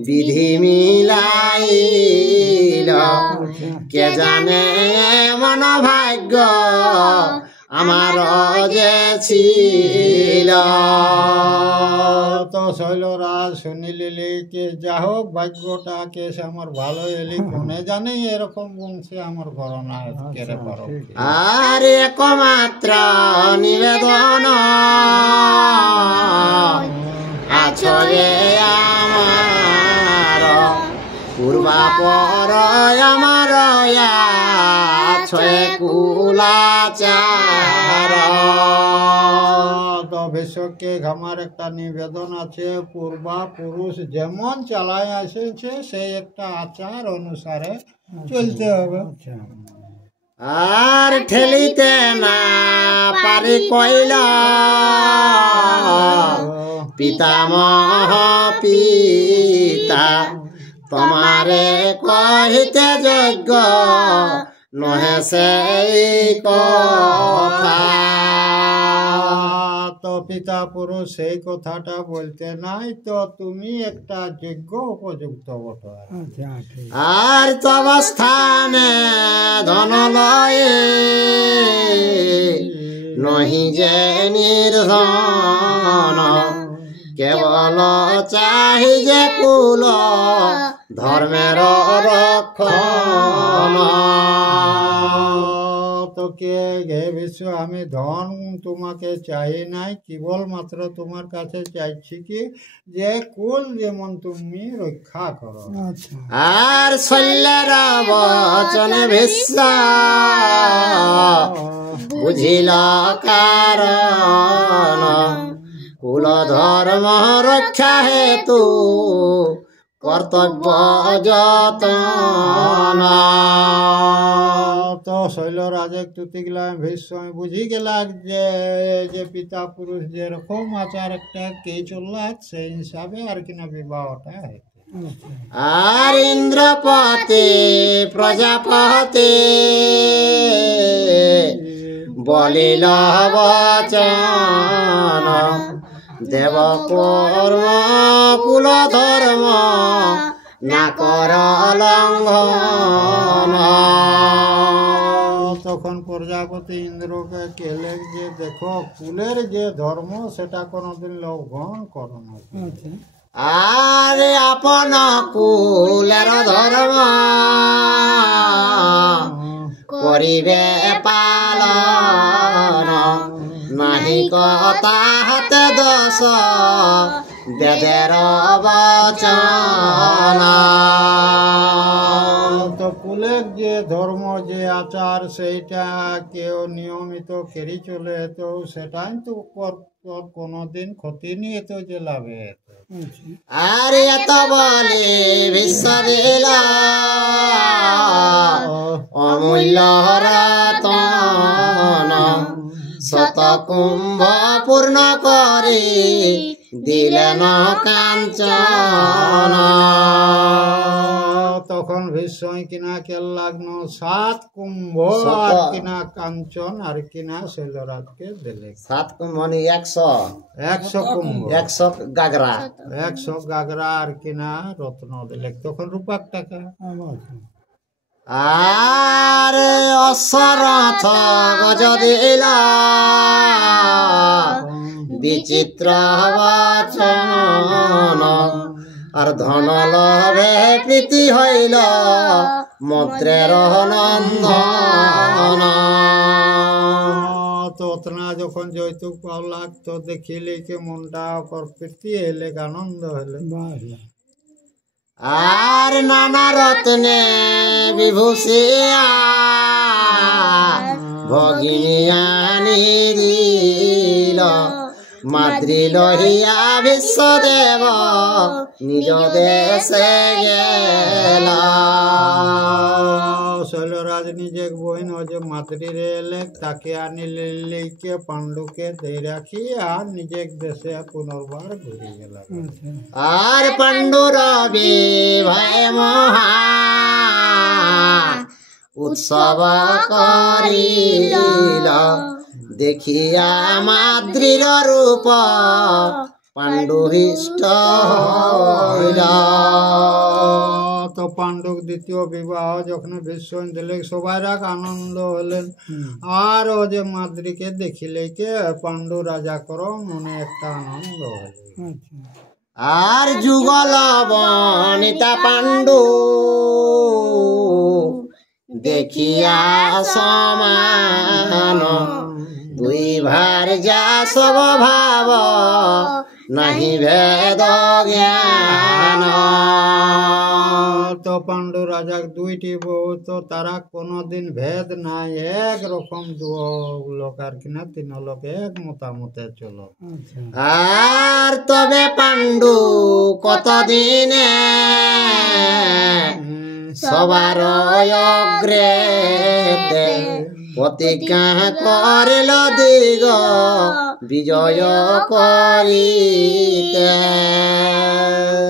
বিধি মিলাইল, কে জানে মন ভাগ্য আমার যে ছিল। তো শৈলরাজ শুনিলি কে যা হোক ভাগ্যটা কেস আমার ভালো এলি, কোনে জানে এরকম বংশে আমার ঘরনা কেড়ে পারো। আর একমাত্র নিবেদন আছরে আমার, পূর্বাপর আমার ছয় কুলাচার। তো বিশ্বকে আমার একটা নিবেদন আছে, পূর্বা পুরুষ যেমন চালায় আসেছে সেই একটা আচার অনুসারে চলতে হবে। আর ঠেলিতে না পারি কইল পিতামহ পিতা, তোমারে কহিতে যোগ্য নহে সেই কথা। তো পিতা পুরুষ সেই কথাটা বলতে নাই, তো তুমি একটা যোগ্য উপযুক্ত বটে। আর তব স্থানে ধন লয়ে নহি যে নির্ধন, কেবল চাহি যে কুল ধর্মের রক্ষণ। তো কে হে বিশ্ব, আমি ধন তোমাকে চাই নাই, কেবল মাত্র তোমার কাছে চাইছি কি যে কুল যেমন তুমি রক্ষা করো। আর শল্যের বচনে ভীষ্ম বুঝিল কারণ, কুল ধর্ম রক্ষা হেতু কর্তব্য যতন। তো শৈলরাজে তুতি গেলাম ভীষ্ম বুঝি গেলাম যে পিতা পুরুষ যেরকম আচার একটা কে চললা সেই হিসাবে আর কিনা বিবাহটা হয়েছে। আর ইন্দ্রপতি প্রজাপতি বলিল বচন, দেব কর্ম কুল ধর্ম না কর লঙ্ঘন। তখন প্রজাপতি ইন্দ্রকে কেলে যে দেখো কুলের যে ধর্ম সেটা কোনোদিন লঙ্ঘন করো না। আর আপন কুলের ধর্ম করিবে পালন, নাহি কথা হাতে দোষ বেদের বচন। তো কুলের যে ধর্ম যে আচার সেইটা কেউ নিয়মিত কেড়ে চলে, তো সেটাই তো কোনোদিন ক্ষতি নিয়ে তো যে লাভে। আর এত বলে বিশ্ব দিল অমূল্য রতন, শত কুম্ভ পূর্ণ করে দিলেন কাঞ্চন। তখন ভীষ্মই কিনা কেল লাগলো 7 কুম্ভ আর কিনা কাঞ্চন আর কিনা শৈলরাজকে দিলে। 7 কুম্ভ মানে 100 কুম্ভ, 100 গাগরা, 100 গাগরা আর কিনা রত্ন দিলে, তখন রূপাক টাকা। আর অশ্বরথ গজ দিল বিচিত্র বচন, আর ধন লভে প্রীতি হইল মন্ত্রের নন্দন। তো অতনা যখন যৌতুক পাওলাক তো দেখিলে কি মনটা ওকর প্রীতি এলে আনন্দ হলে আর নানা রত্নে বিভূষিয়া ভগিনী আনি দিল মাতৃ লহিয়া বিশ্বদেব নিজ দেশে গেল। শৈলরাজ নিজে বহিন যে মাতৃরে এলে তাকে আনিলে লেকে পাণ্ডুকে দিয়ে রাখি আর নিজে দেশে পুনর্বার ঘুরে গেল। আর পাণ্ডুর বিবাহ মহা উৎসব করিল দেখিয়া মাদ্রির রূপ পাণ্ডু হৃষ্ট হইল। তো পাণ্ডুক দ্বিতীয় বিবাহ যখন ভীষ্ম দিলে সবাই রাগ আনন্দ হলেন। আর ও যে মাদ্রিকে দেখিলে কে পাণ্ডু রাজা কর মনে একটা আনন্দ হল। আর যুগল বনিতা পাণ্ডু দেখিয়া সমান দুই ভার যা সব ভাব নাহি ভেদ জ্ঞান। তো পাণ্ডু রাজা দুইটি বউ তো তারা কোনদিন ভেদ নাই এক রকম দু লোক আর কিনা তিন লোক এক মতামতে চলো। আর তবে পাণ্ডু কতদিনে সবার অগ্রেতে প্রতিজ্ঞা করিল দিগ বিজয় করিতে।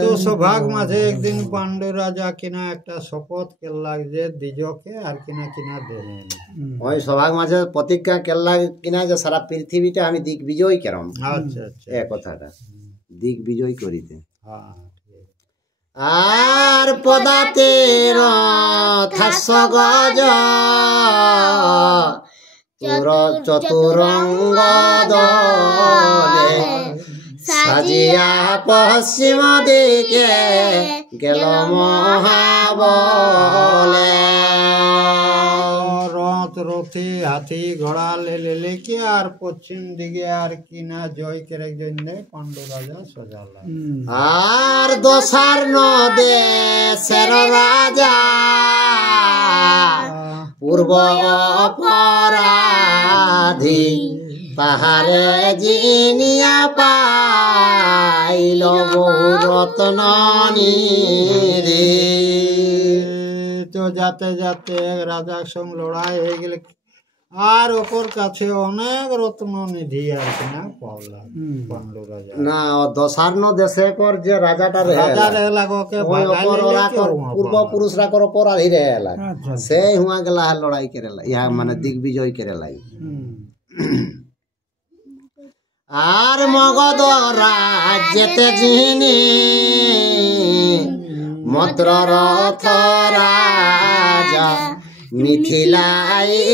তো সৌভাগ মাঝে একদিন পাণ্ডু রাজা কিনা একটা শপথ কেল্লা যে দ্বিজকে আর কিনা কিনা দেবেন। ওই সভাগ মাঝে প্রতিজ্ঞা কেল্লা কিনা যে সারা পৃথিবীটা আমি দিক বিজয় কেরম। আচ্ছা আচ্ছা এ কথাটা দিক বিজয় করিতে। হ্যাঁ আর পদাতের থাস গজ তোর চতুরঙ্গ দলে সাজিয়া পশ্চিম দিকে গেল মহাবলে। রথ রথি হাতি ঘোড়া লেলে কি আর পশ্চিম দিকে আর কিনা জয় করে জন্য পাণ্ডু রাজা সজালা। আর দোসার দেশের রাজা পূর্ব অপরাধী পাহাড়ে জিনিয়া পাইল বহু রত্ন নিরে। তো যাতে যাতে রাজার সঙ্গে লড়াই হয়ে গেলে আর ওপর কাছে অনেক রত্ন নিধি আর কিনা পাওলা পাণ্ডু রাজা। না দশার্ণ দেশে কর যে রাজাটা রাজা রেলা ওকে পূর্বপুরুষরা কর অপরাধী রেলা সেই হুয়া গেলা লড়াই করেলা ইহা মানে দিগ্বিজয় করেলাই। আর মগধ রাজ্যেতে যিনি মদ্র রথ রাজা মিথিলা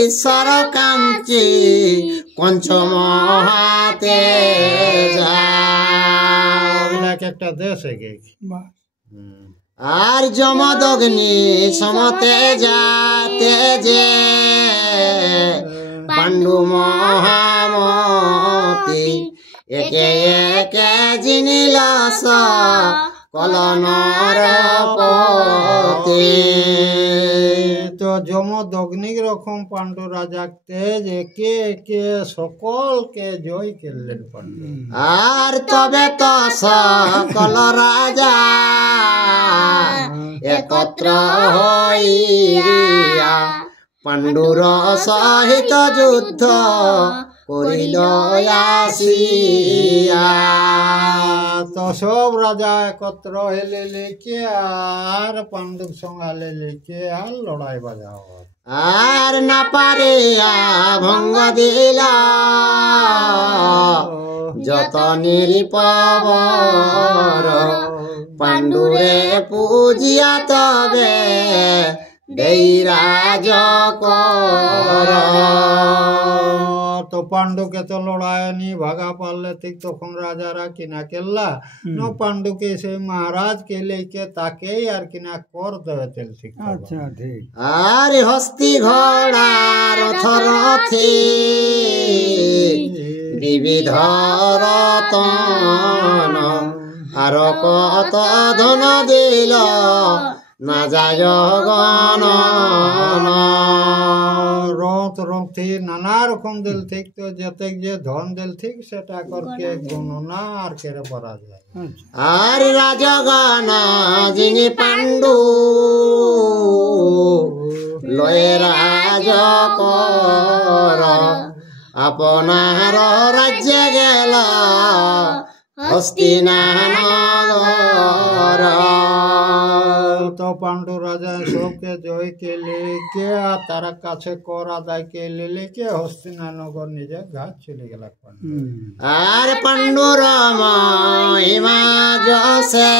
ঈশ্বর কাঞ্চি পঞ্চমহাতে একটা দেশ আর যমদগ্নি সমতে যাতে যে পাণ্ডু মহামতি একে একে জিনিল কলনর পতি। তো যমদগ্নিক রকম পাণ্ডু রাজা তেজ একে একে সকলকে জয় করলেন পাণ্ডু। আর তবে তো সকল রাজা একত্র হইয়া পাণ্ডুর সহিত যুদ্ধ করিল আসিয়া। তো সব রাজা একত্র হলে লেকে আর পাণ্ডুর সঙ্গে লেকে আর লড়াই বাজা। আর না পারিয়া ভঙ্গ দিল যত নিরিপবর পাণ্ডুরে পূজিয়া তবে দেই রাজ কর। তো পাণ্ডুকে তো লড়াই নি ভাগা পারলে ঠিক তখন রাজারা কিনা কেল্লা পাণ্ডুকে সে মহারাজকে লেকে তাকেই আর কিনা কর দেবে তেল ঠিক আচ্ছা ঠিক আর হস্তি ঘোড়া রথ রথে বিবিধ রতন আর কত ধন দিল না যায় গণনা রথ রথি নানা রকম দিল ঠিক তো যেতে যে ধন দিল ঠিক সেটা করকে গণনা আর কেড়ে পড়া যায় আর রাজগণ যিনি পাণ্ডু লয়ে রাজ কর আপনার রাজ্যে গেল হস্তিনানগর তো পাণ্ডু রাজা সবকে জয় কে লেকে আর তার কাছে কর আদায় কে লেকে হস্তিনানগর নিজে ঘাট চলে গেল আর পাণ্ডুর মহিমা যশে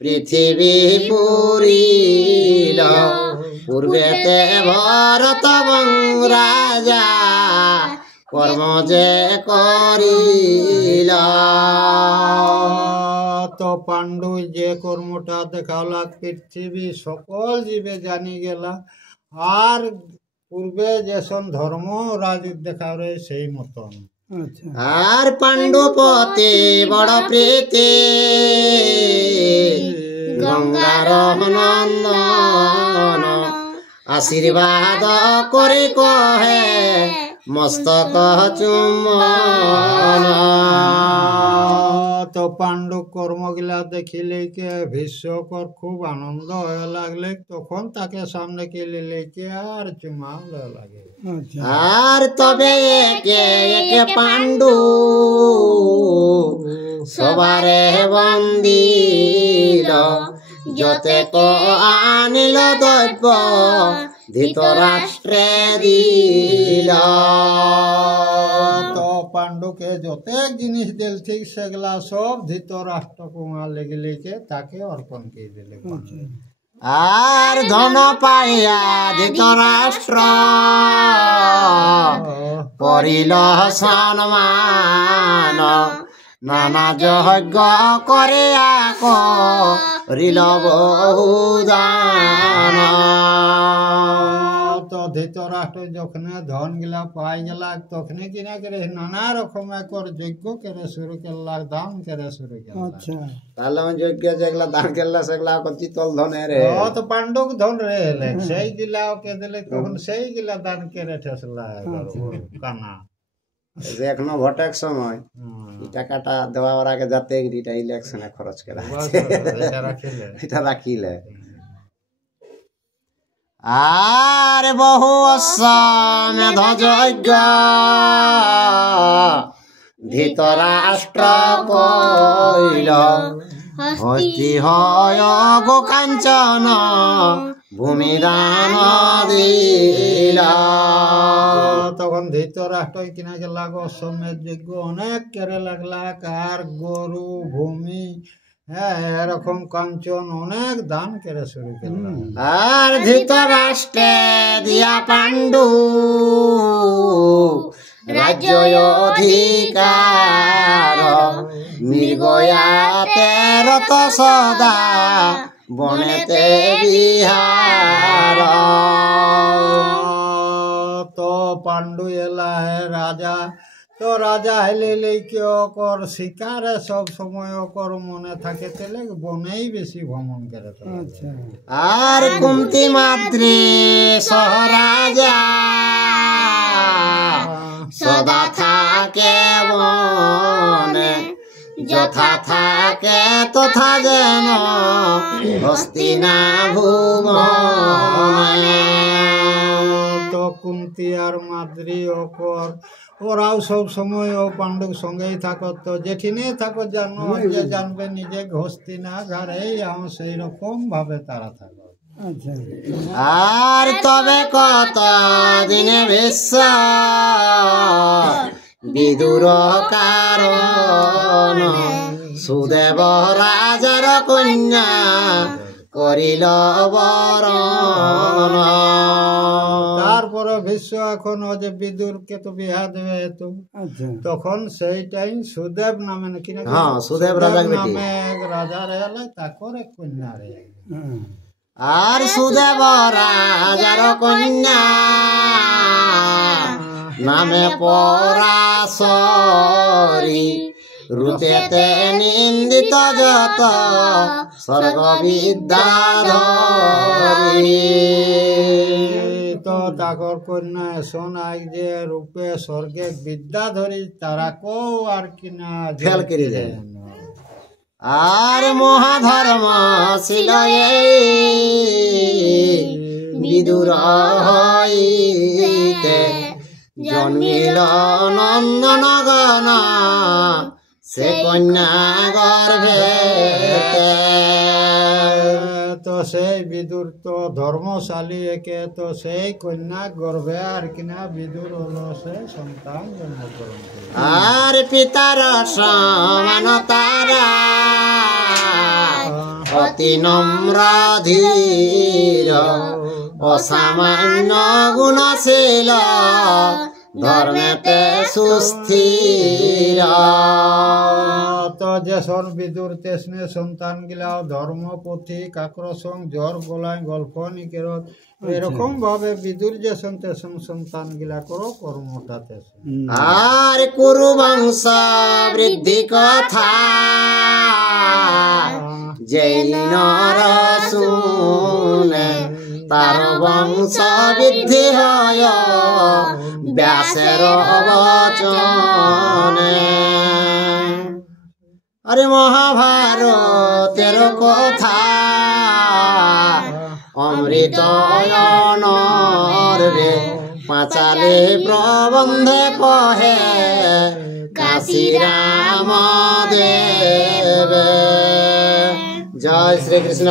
পৃথিবী পুরিল পূর্বেতে ভরত রাজা কর্ম যে করিল তো পাণ্ডু যে কর্মটা দেখালা পৃথিবী সকল জীবে জানি গেলা আর পূর্বে যেসন ধর্ম রাজ দেখা রে সেই মতন আর পাণ্ডুপতি বড় প্রীতি গঙ্গার নন্দন আশীর্বাদ করে কহে মস্তক চুম্বন তো পাণ্ডু কর্মগুলা দেখিলে কে ভীষ্মকর খুব আনন্দ হয়ে লাগলে তখন তাকে সামনে কে লেকে আর চুমা লাগে আর তবে একে একে পাণ্ডু সবারে বন্দিল যতে ক আনিল দ্রব্য ধৃতরাষ্ট্রে দিল তো পাণ্ডুকে যতেক জিনিস দিল ঠিক সেগুলা সব ধৃতরাষ্ট্র কুমার লেগে লেগে তাকে অর্পণ করে দিলে আর ধন পাইয়া ধৃতরাষ্ট্র করিল সম্মান নানা যজ্ঞ করে করিল বহুদান তো ধৃতরাষ্ট্র যখন ধন গিলা পাই গেলা তখন কিনা করে নানা রকম একর যজ্ঞ করে শুরু করলা দান করে শুরু করলা তাহলে যজ্ঞ যেগুলা দান করলা সেগুলা চিতল ধনের তো পাণ্ডব ধন রে সেই গিলা ওকে দিলে তখন সেই গিলা দান করে ঠেসলা কানা এখনো ভোটের সময় টাকাটা দেওয়ার আগে যাতে এটা ইলেকশনে খরচ করা এটা রাখিলে আর বহু অশ্বমেধ যজ্ঞ ধৃতরাষ্ট্র কইল হস্তি হয় গোকাঞ্চন ভূমিদান দিল তখন ধৃতরাষ্ট্র কিনা গেলা অশ্বমেধ যজ্ঞ অনেক কেড়ে লাগলা কার গরু ভূমি হ্যাঁ এরকম কাঞ্চন অনেক দান করে শুরু করলাম আর ধৃতরাষ্ট্রে দিয়া পাণ্ডু রাজ্য অধিকার মৃগয়াতে রত সদা বনেতে বিহার তো পাণ্ডু এলা হে রাজা তো রাজা হেলে লেকে অকর শিকারে সব সময় অকর মনে থাকে তেলে বনেই বেশি ভ্রমণ করে আর কুন্তি মাদ্রি সহরাজা সদা থাকে বনে যথা থাকে তথা যেন হস্তিনা ভুবনে তো কুন্তি আর মাদ্রি অকর ওরাও সব সময় ও পাণ্ডুর সঙ্গেই থাকত তো যেখানে থাকো জানো যে জানবে নিজে হস্তিনা ঘরেই সেই রকম ভাবে তারা থাকো আর তবে কত দিনে বিশ্ব বিদুর কারণ সুদেব রাজার কন্যা করিল বরণ। তারপরে ভীষ্ম এখন ও যে বিদুরকে তো বিহা দেবে তো তখন সেই টাইম সুদেব নামে নাকি হ্যাঁ, সুদেব রাজা নামে এক রাজা রেলে তারপর এক কন্যা রে আর সুদেব রাজার কন্যা নামে পরাশরী, রূপেতে নিন্দিত যত স্বর্গ বিদ্যাধরী। তো তাকর কন্যা শোনাই যে রূপে স্বর্গে বিদ্যাধরী তারা কো আর কিনা ফেল করে যায়। আর মহাধর্ম ছিল বিদুর হইতে জন্মিল নন্দন গণ সে কন্যা গর্ভেতে। তো সেই বিদুর তো ধর্মশালী একে তো সেই কন্যা গর্ভে আর কিনা বিদুর হলো সে সন্তান জন্মগ্রহণ করল। আর পিতার সমান তারা অতি নম্র ধীর অসামান্য গুণশীল ধর্মেতে সুস্থির। তো যে বিদুর তেসনে সন্তান গিলা ধর্মপথি কাকরসং জ্বর গোলায় গল্প নিকেরত এরকম ভাবে বিদুর যে সন্তান গিলা করো কর্মটা তেসন। আর কুরু বংশ বৃদ্ধি কথা যেই নর শুনে তার বংশ বৃদ্ধি হয় ব্যাসের বচনে। আরে মহাভারতের কথা অমৃত রে পাঁচালে প্রবন্ধে কহে কাশী রাম দেব। জয় শ্রীকৃষ্ণ।